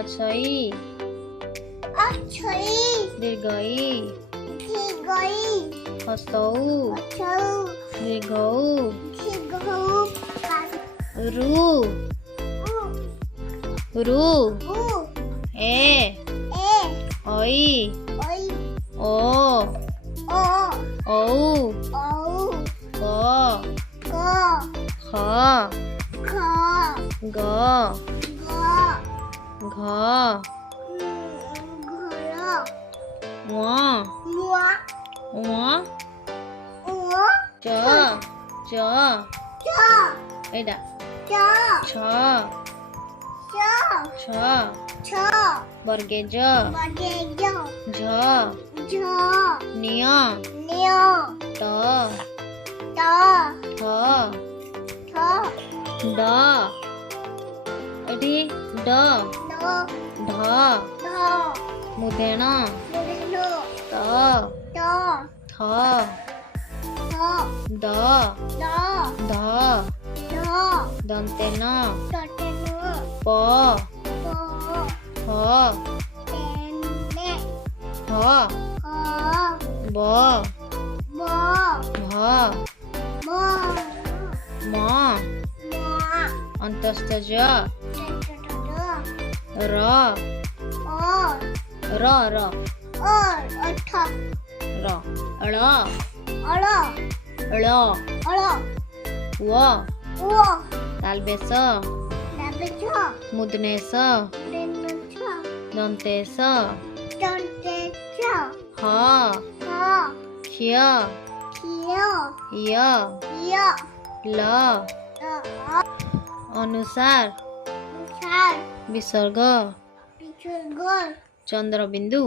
हछई दीर्घई हसौ दीर्घौ रु रु ए ओई ओ औ क ख ग घ व च एदा छ वर्गे ज झ निय ट ठ ड एठी ड ढ मुदेण त थ द ध दन्तेन प ह ह ब भ म अंतस्थ ज र र र र ळ व तालबेस मुदनेस दन्तेस ह ख्य य ल अनुसार विसर्ग चंद्रबिंदु